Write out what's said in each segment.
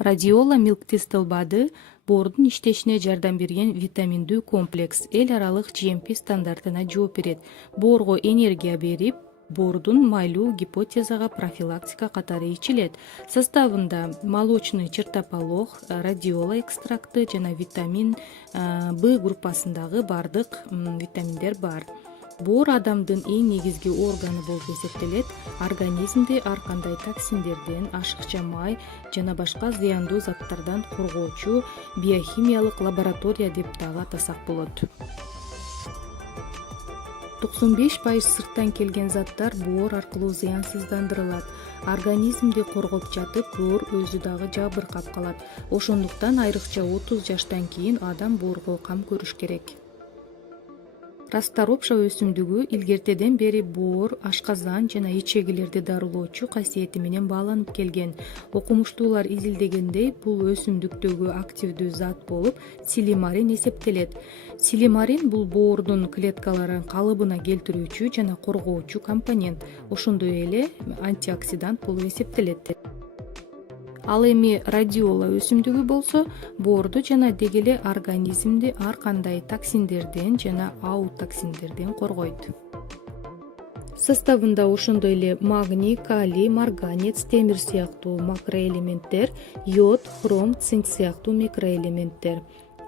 Радиола Milk Thistle БАДы боордун иштешине жардам берген витаминдүү комплекс эл аралык GMP стандартына жооп берет. Боорго энергия берип, боордун майлуу гипотезага профилактика катары ичилет. Составында молочный чертополох, радиола экстракты жана витамин Б группасындагы бардык витаминдер бар. Боор адамдын эң негизги органы болуп эсептелет. Организмди ар кандай токсиндерден, ашыкча май жана башка зыяндуу заттардан коргоочу биохимиялык лаборатория деп дагы атасак болот. 95% сырттан келген заттар боор аркылуу зыянсыздандырылат. Организмди коргоп жатып, боор өзү дагы жабыркап калат. Ошондуктан айрыкча 30 жаштан кийин адам боорго кам көрүш керек. Расторопша өсүмдүгү илгертеден бери боор, ашказан жана ичегилерди дарылоочу касиети менен бааланып келген. Окумуштуулар изилдегендей, бул өсүмдүктөгү активдүү зат болуп, силимарин эсептелет. Силимарин бул боордун клеткаларын калыбына келтирүүчү жана коргоочу компонент. Ошондой эле антиоксидант болуп эсептелет. Ал эми радиола өсүмдүгү болсо, боорду жана деги эле организмди ар кандай токсиндерден жана аутоксиндерден коргойт. Составында ошондой эле магний, калий, марганец, темир сыяктуу макроэлементтер, йод, хром, цинк сыяктуу микроэлементтер,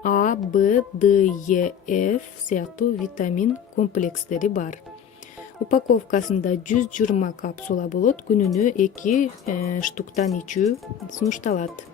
А, Б, Д, Е, Ф сыяктуу витамин комплекстери бар. Упаковкасында 120 капсула болот, күнүнө 2 штуктан ичүү сунушталат.